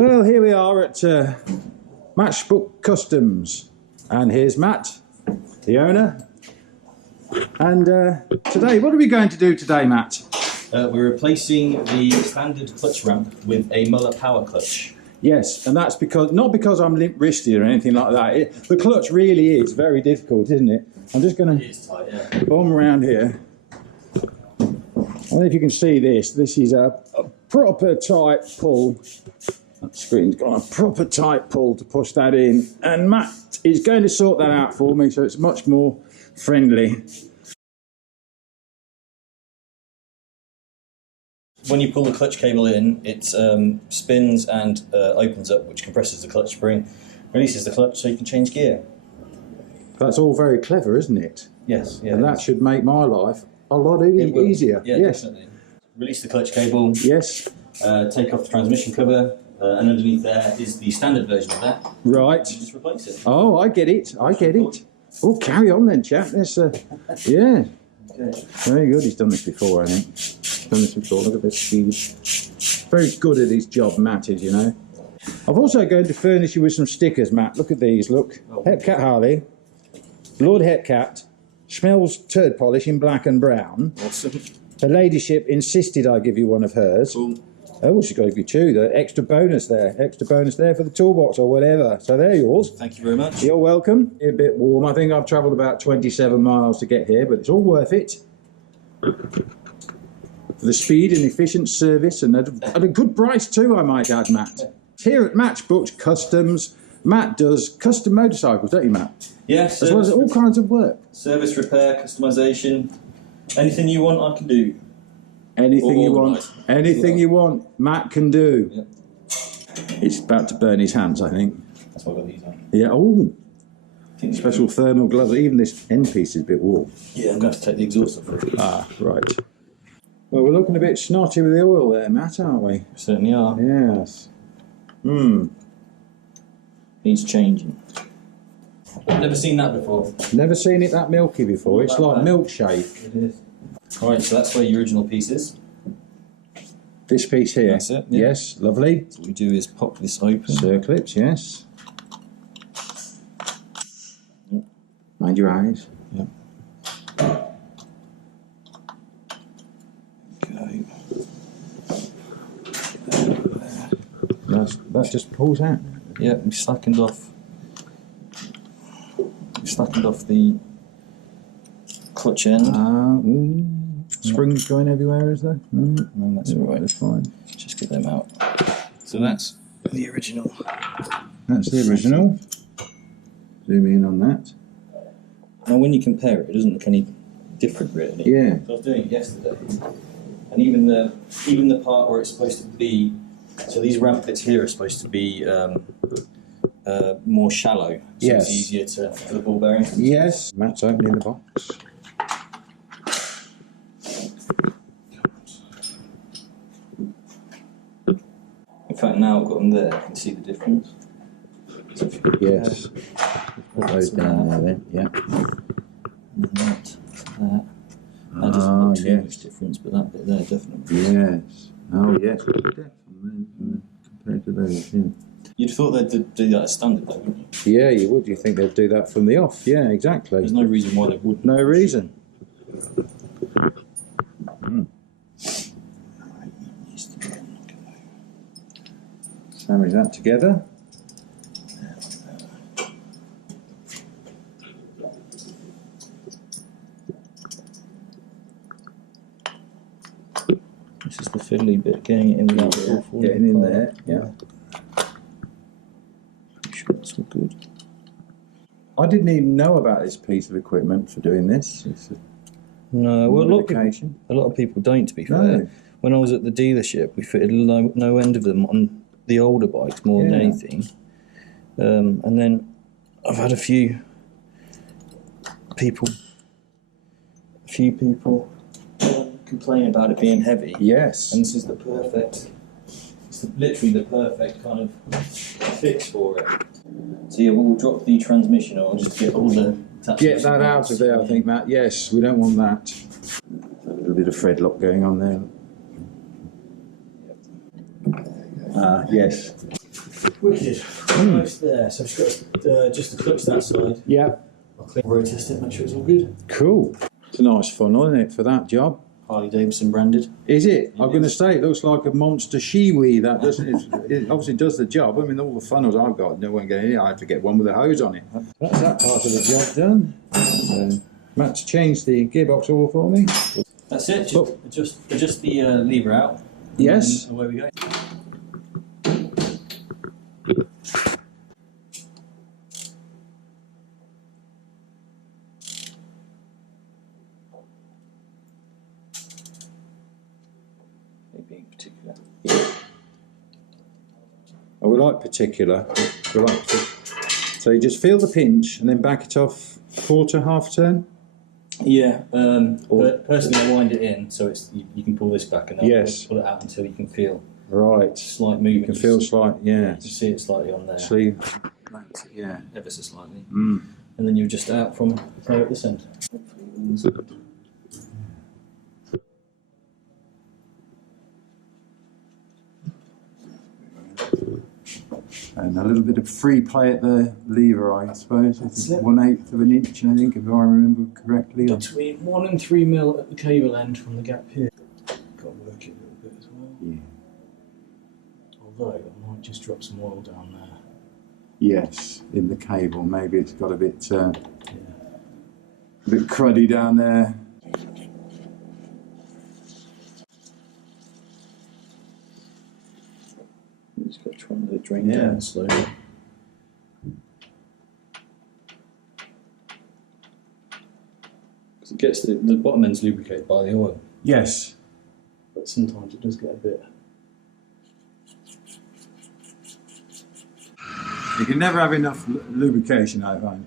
Well, here we are at Matchbook Customs, and here's Matt, the owner. And today, what are we going to do today, Matt? We're replacing the standard clutch ramp with a Muller Power Clutch. Yes, and that's because, not because I'm limp-wristed or anything like that. The clutch really is very difficult, isn't it? I'm just going to bomb around here. I don't know if you can see this. This is a proper tight pull. That screen's got a proper tight pull to push that in. And Matt is going to sort that out for me, so it's much more friendly. When you pull the clutch cable in, it spins and opens up, which compresses the clutch spring, releases the clutch so you can change gear. That's all very clever, isn't it? Yes. Yeah, and that should make my life a lot easier. Yeah, yes. Definitely. Release the clutch cable. Yes. Take off the transmission cover, and underneath there is the standard version of that. Right. Just replace it. Oh, I get it. I get it. Oh, carry on then, chap. There's, yeah. Okay. Very good. He's done this before, I think. Done this before. Look at this speed. Very good at his job, Matt is, you know. I've also going to furnish you with some stickers, Matt. Look at these. Look. Oh. Hepcat Harley. Lord Hepcat. Smells turd polish in black and brown. Awesome. Her ladyship insisted I give you one of hers. Cool. Oh, she's got to give you two. The extra bonus there for the toolbox or whatever. So they're yours. Thank you very much. You're welcome. You're a bit warm. I think I've travelled about 27 miles to get here, but it's all worth it. For the speed and efficient service, and at a good price too, I might add, Matt. Here at Matchbook Customs, Matt does custom motorcycles, don't you, Matt? Yes. As well as all kinds of work. Service, repair, customisation, anything you want, I can do. Anything you want, anything you want, Matt can do. Yep. He's about to burn his hands, I think. That's why I got these on. Yeah, oh. Special thermal gloves. Even this end piece is a bit warm. Yeah, I'm going to have to take the exhaust off. Ah, right. Well, we're looking a bit snotty with the oil there, Matt, aren't we? Certainly are. Yes. Needs changing. I've never seen that before. Never seen it that milky before. It's like milkshake. It is. Alright, so that's where your original piece is. This piece here. That's it. Yeah. Yes, lovely. So what we do is pop this open. Circlips, yes. Yep. Mind your eyes. Yep. Okay. That just pulls out. Yeah, we slackened off. We slackened off the clutch end. Springs going everywhere, is there? No, that's all right. That's fine. Just get them out. So that's the original. That's the original. Zoom in on that. Now, when you compare it, it doesn't look any different, really. Yeah. So I was doing it yesterday, and even the part where it's supposed to be. So these ramp bits here are supposed to be more shallow, so yes. It's easier for the ball bearing. Yes. Matt's opening the box. In fact, now I've got them there, I can see the difference. So yes. Put those down there then, yeah. That doesn't look too much difference, but that bit there, definitely. Yes. Oh, yes. Compared to those, yeah. You'd have thought they'd do that as standard, though, wouldn't you? Yeah, you would. You think they'd do that from the off? Yeah, exactly. There's no reason why they wouldn't. No reason. Sandwich that together. This is the fiddly bit, getting it in without it all falling Getting in apart. there, yeah. Pretty sure it's all good. I didn't even know about this piece of equipment for doing this. It's No, well, a lot of people don't, to be fair. No. When I was at the dealership, we fitted no end of them on the older bikes more than anything. And then I've had a few people complain about it being heavy. Yes. And this is literally the perfect kind of fix for it. So yeah, we'll drop the transmission or just get all the attachments. Get that out of there, I think, Matt. Yes, we don't want that. A little bit of thread lock going on there. Yes. Wicked. Almost there. So I've just got just the clutch that side. Yeah. I'll clean road test it, make sure it's all good. Cool. It's a nice funnel, isn't it, for that job? Harley-Davidson branded. Is it? I'm going to say it looks like a monster shiwi, that doesn't it? It obviously does the job. I mean, all the funnels I've got, no one getting it. I have to get one with a hose on it. That's that part of the job done. So, Matt's changed the gearbox oil for me. That's it. Just adjust the lever out. Yes. Away we go. Being particular. I would like particular. So you just feel the pinch and then back it off quarter, half turn? Yeah. Personally, I wind it in so it's you can pull this back and then pull it out until you can feel slight movement. You can feel slight, yeah. You see it slightly on there. Sleeve. Yeah, ever so slightly. Mm. And then you adjust out from there at this end. And a little bit of free play at the lever, I suppose. It's 1/8 of an inch, I think, if I remember correctly. Between 1 and 3 mil at the cable end from the gap here. Got to work it a little bit as well. Yeah. Although I might just drop some oil down there. Yes, in the cable. Maybe it's got a bit cruddy down there. Just got to try and let it drain down slowly. Because it gets the bottom end's lubricated by the oil. Yes. But sometimes it does get a bit. You can never have enough lubrication, I find.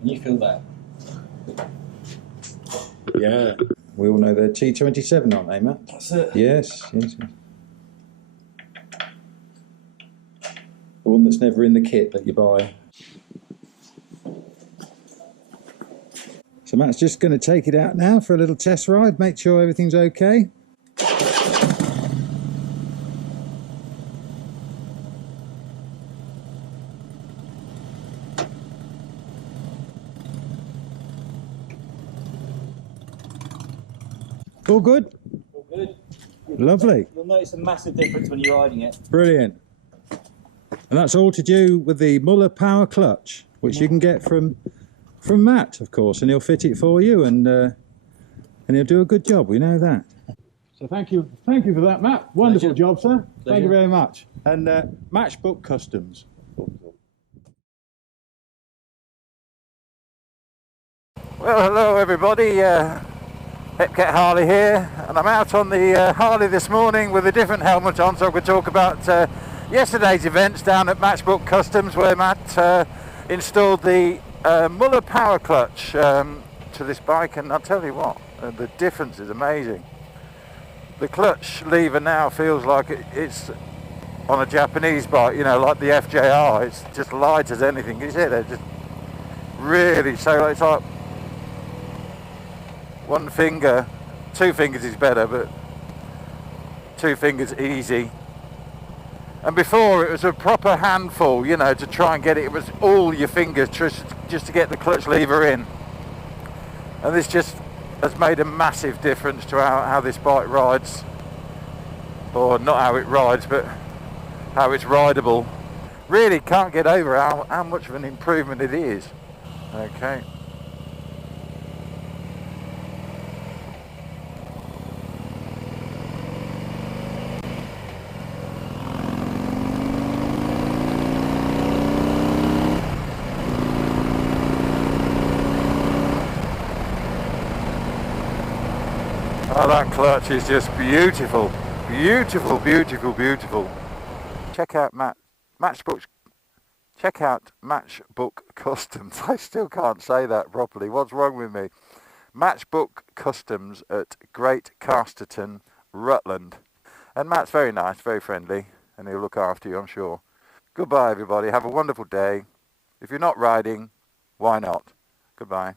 And you feel that? Yeah. We all know they're T27, aren't they, Matt? That's it. Yes. The one that's never in the kit that you buy. So Matt's just going to take it out now for a little test ride, make sure everything's okay. All good? All good. Lovely. You'll notice a massive difference when you're riding it. Brilliant. And that's all to do with the Muller Power Clutch, which you can get from Matt, of course, and he'll fit it for you, and he'll do a good job. We know that. So thank you for that, Matt. Wonderful Pleasure. job, sir. Thank Pleasure. you very much. And Matchbook Customs. Well, hello everybody. Hepcat Harley here, and I'm out on the Harley this morning with a different helmet on, so I could talk about yesterday's events down at Matchbook Customs, where Matt installed the Muller Power Clutch to this bike, and I'll tell you what, the difference is amazing. The clutch lever now feels like it's on a Japanese bike, you know, like the FJR. It's just light as anything. You see, they're just really, so it's like one finger, 2 fingers is better, but 2 fingers easy. And before it was a proper handful, you know, to try and get it. It was all your fingers just to get the clutch lever in. And this just has made a massive difference to how this bike rides. Or not how it rides, but how it's rideable. Really can't get over how much of an improvement it is. Okay. Oh, that clutch is just beautiful. Beautiful, beautiful, beautiful. Check out Matchbook Customs. I still can't say that properly. What's wrong with me? Matchbook Customs at Great Casterton, Rutland. And Matt's very nice, very friendly. and he'll look after you, I'm sure. Goodbye, everybody. Have a wonderful day. If you're not riding, why not? Goodbye.